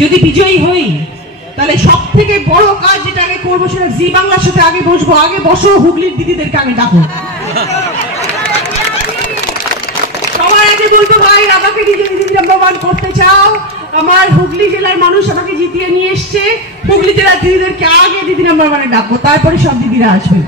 যদি বিজয়ী হই তাহলে সব থেকে বড় কাজ যেটা আগে করবো সেটা জি বাংলার সাথে আগে বসবো। আগে বসো, হুগলির দিদিদেরকে আমি ডাকো। সবার আগে বলবো, ভাই আমাকে দিদি নাম্বার 1 করতে চাও, আমার হুগলি জেলার মানুষ আমাকে জিতিয়ে নিয়ে এসছে, হুগলি জেলার দিদিদেরকে আগে দিদি নাম্বার 1 ডাকবো, তারপরে সব দিদিরা আসবে।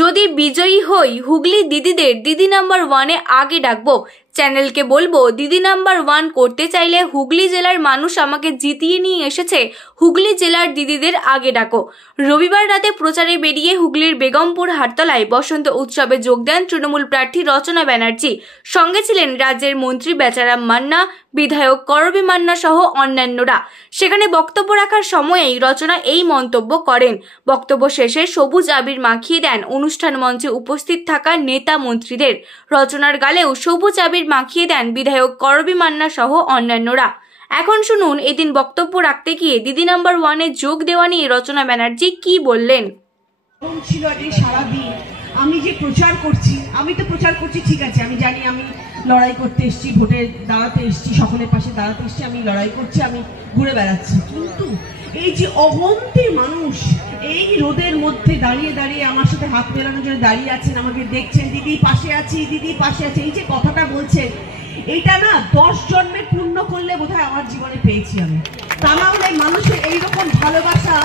যদি বিজয়ী হই হুগলি দিদিদের দিদি নাম্বার 1-এ আগে ডাকবো। চ্যানেলকে বলবো, দিদি নাম্বার 1 করতে চাইলে হুগলি জেলার মানুষ আমাকে জিতিয়ে নিয়ে এসেছে, হুগলি জেলার দিদিদের আগে ডাকো। রবিবার রাতে প্রচারে বেরিয়ে হুগলির বেগমপুর হাটতলায় বসন্ত উৎসবে যোগ দেন তৃণমূল প্রার্থী রচনা ব্যানার্জি। সঙ্গে ছিলেন রাজ্যের মন্ত্রী বেচারাম মান্না, বিধায়ক করবী মান্না সহ অন্যান্যরা। সেখানে বক্তব্য রাখার সময়েই রচনা এই মন্তব্য করেন। বক্তব্য শেষে সবুজ আবির মাখিয়ে দেন অনুষ্ঠান মঞ্চে উপস্থিত থাকা নেতা মন্ত্রীদের। রচনার গালেও সবুজ আবির মাখিয়ে দেন বিধায়ক করবী মান্না সহ অন্যান্যরা। এখন শুনুন এদিন বক্তব্য রাখতে গিয়ে দিদি নাম্বার 1-এ যোগ দেওয়া নিয়ে রচনা ব্যানার্জি কি বললেন। সারাদিন আমি যে প্রচার করছি, আমি তো প্রচার করছি ঠিক আছে, আমি জানি আমি লড়াই করতে এসেছি, ভোটে দাঁড়াতে এসেছি, সকলের পাশে দাঁড়াতে এসেছি, আমি লড়াই করছি, আমি ঘুরে বেড়াচ্ছি, কিন্তু এই যে অগন্তি মানুষ এই রোদের মধ্যে দাঁড়িয়ে দাঁড়িয়ে আমার সাথে হাত মেলানোর জন্য দাঁড়িয়ে আছেন, আমাকে দেখছেন, দিদি পাশে আছি, দিদি পাশে আছে, এই যে কথাটা বলছেন, এটা না 10 জন্মে পূর্ণ করলে বোধহয় আমার জীবনে পেয়েছি আমি। তা না হলে মানুষের এইরকম ভালোবাসা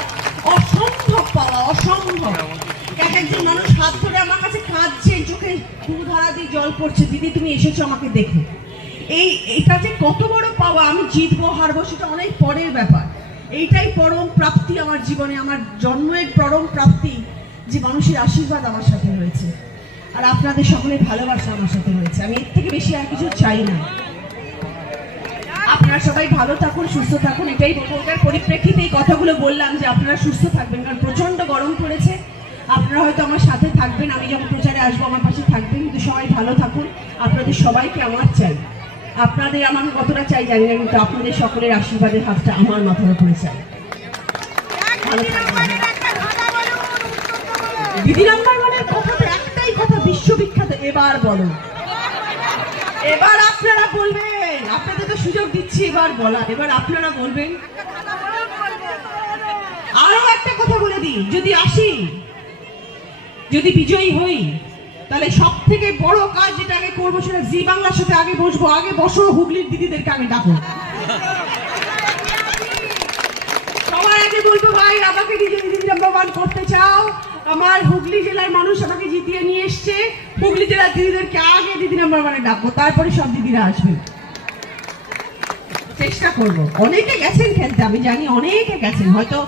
অসম্ভব পাওয়া, অসম্ভব। একজন মানুষ হাত ধরে আমার কাছে কাঁদছে, চোখে দুধারা দিয়ে জল পড়ছে, দিদি তুমি এসেছো আমাকে দেখো। এটা যে কত বড় পাওয়া, আমি জিতবো হারবো সেটা অনেক পরের ব্যাপার। এইটাই পরম প্রাপ্তি আমার জীবনে, আমার জন্মের পরম প্রাপ্তি যে মানুষের আশীর্বাদ আমার সাথে রয়েছে আর আপনাদের সকলের ভালোবাসা আমার সাথে রয়েছে। আমি এর থেকে বেশি আর কিছু চাই না। আপনারা সবাই ভালো থাকুন, সুস্থ থাকুন, এটাই ওটার পরিপ্রেক্ষিতে এই কথাগুলো বললাম যে আপনারা সুস্থ থাকবেন, কারণ প্রচন্ড গরম পড়েছে। আপনারা হয়তো আমার সাথে থাকবেন, আমি যখন প্রচারে আসবো আমার পাশে থাকবেন, কিন্তু সবাই ভালো থাকুন। আপনাদের সবাইকে আমার চাই, আপনাদের আমাকে কতটা চাই জানি না, কিন্তু আপনাদের সকলের আশীর্বাদের হাতটা আমার মাথার উপরে চাই। দিদি নাম্বার 1-এর কথা তো একটাই কথা, বিশ্ববিখ্যাত, এবার বলো, এবার আপনারা বলবেন, আপনাদের তো সুযোগ দিচ্ছি এবার বলা, এবার আপনারা বলবেন। আরো একটা কথা বলে দিই, যদি আসি, যদি বিজয়ী হই তাহলে সব থেকে বড় কাজ যেটা আগে করবো সেটা জি বাংলার সাথে আগে বসবো। আগে বসো, হুগলির দিদিদেরকে আগে ডাকো। সবার আগে বলবো, ভাই আমাকে দিদি নাম্বার 1 করতে চাও, আমার হুগলি জেলার মানুষ আমাকে জিতিয়ে নিয়ে এসছে, হুগলি জেলার দিদিদেরকে আগে দিদি নাম্বার 1 ডাকবো, তারপরে সব দিদিরা আসবে। চেষ্টা করবো। অনেকে গেছেন খেলতে, আমি জানি অনেকে গেছেন, হয়তো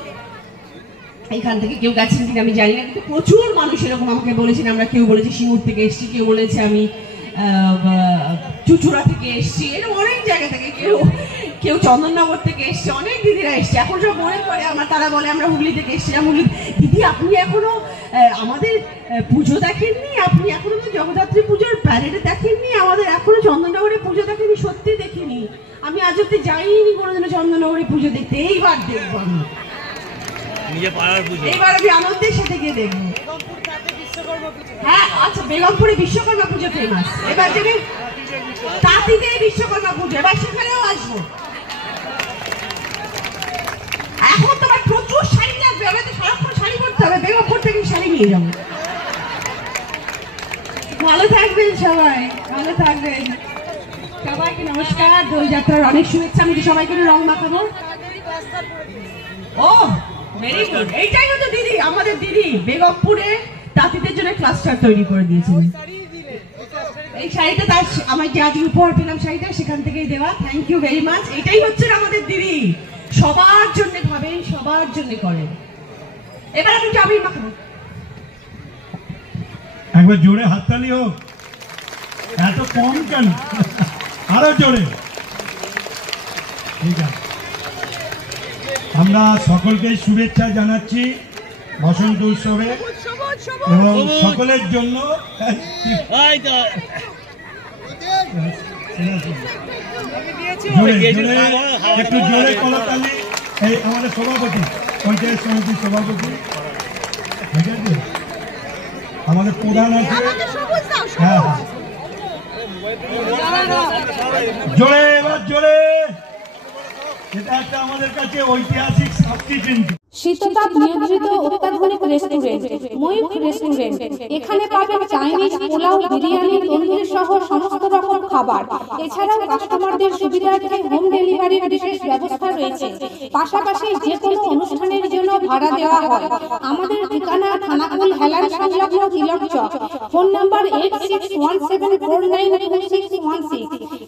এখান থেকে কেউ গেছেন কিনা আমি জানি না, কিন্তু প্রচুর মানুষ এরকম আমাকে বলেছেন। আমরা কেউ বলেছে সিঙ্গুর থেকে এসছি, কেউ বলেছে আমি চুচুড়া থেকে এসছি, এরকম অনেক জায়গা থেকে, কেউ চন্দননগর থেকে এসছে, অনেক দিদিরা এসছে। এখন সব মনে করে আমার, তারা বলে আমরা হুগলি থেকে এসছিলাম। হুগলি দিদি আপনি এখনো আমাদের পুজো দেখেননি, আপনি এখনো জগদ্ধাত্রী পুজোর প্যারেডে দেখেননি, আমাদের এখনো চন্দননগরে পুজো দেখেনি। সত্যি দেখিনি, আমি আজ অব্দি যাইনি কোনোদিনও চন্দননগরে পুজো দেখতে, এইবার দেখবো আমি, এবার আমি আনন্দের সাথে গিয়ে দেখবো। হ্যাঁ আচ্ছা, বেগমপুরে বিশ্বকর্মা পুজো ফেমাস, এবার যাবে তাঁতিতে বিশ্বকর্মা পুজো, এবার সেখানেও আসবো। এখন তোমার প্রচুর শাড়ি লাগবে, আমাদের সারাক্ষণ শাড়ি পরতে হবে, বেগমপুর থেকে শাড়ি নিয়ে যাবো। ভালো থাকবেন সবাই, ভালো থাকবেন সবাইকে নমস্কার, দোলযাত্রার অনেক শুভেচ্ছা। আমি সবাইকে রং মাখাবো। ও ভেরি গুড, এইটাই হতো দিদি, আমাদের দিদি বেগমপুরে তাঁতিদের জন্য ক্লাস্টার তৈরি করে দিয়েছেন। এই শাড়িটা তার আমার যে আজ উপহার পেলাম শাড়িটা সেখান থেকেই দেওয়া, থ্যাংক ইউ ভেরি মাচ। এটাই হচ্ছে আমাদের দিদি, সবার জন্য ভাবেন, সবার জন্য করেন। এবার আমি আবির মাখাবো, একবার জোরে হাততালি হোক, এত কম কেন, আরো জোরে। ঠিক আছে, আমরা সকলকে শুভেচ্ছা জানাচ্ছি বসন্ত উৎসবে এবং সকলের জন্য একটু জোরে করতালি। এই আমাদের সভাপতি, পঞ্চায়েত সমিতির সভাপতি, ঠিক আছে, আমাদের প্রধান আছে, হ্যাঁ জোরে, এবার জোরে। এটা একটা আমাদের কাছে ঐতিহাসিক সাক্ষী কিন্তু। শীততাপ নিয়ন্ত্রিত অত্যাধুনিক রেস্টুরেন্ট ময়ূখ রেস্টুরেন্ট। এখানে পাবেন চাইনিজ, পোলাও, বিরিয়ানি, তন্দুরি সহ সমস্ত রকম খাবার। এছাড়াও কাস্টমারদের সুবিধার্থে হোম ডেলিভারির বিশেষ ব্যবস্থা রয়েছে। পাশাপাশি যে কোনো অনুষ্ঠানের জন্য ভাড়া দেওয়া হয়। আমাদের ঠিকানা খানাকুল হেলান সংলগ্ন তিলক চক। Phone number 8617492616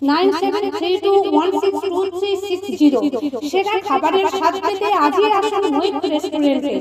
9732162360। সেরা খাবারের স্বাদ পেতে আজই আসুন ময়ূখ রেস্টুরেন্টে।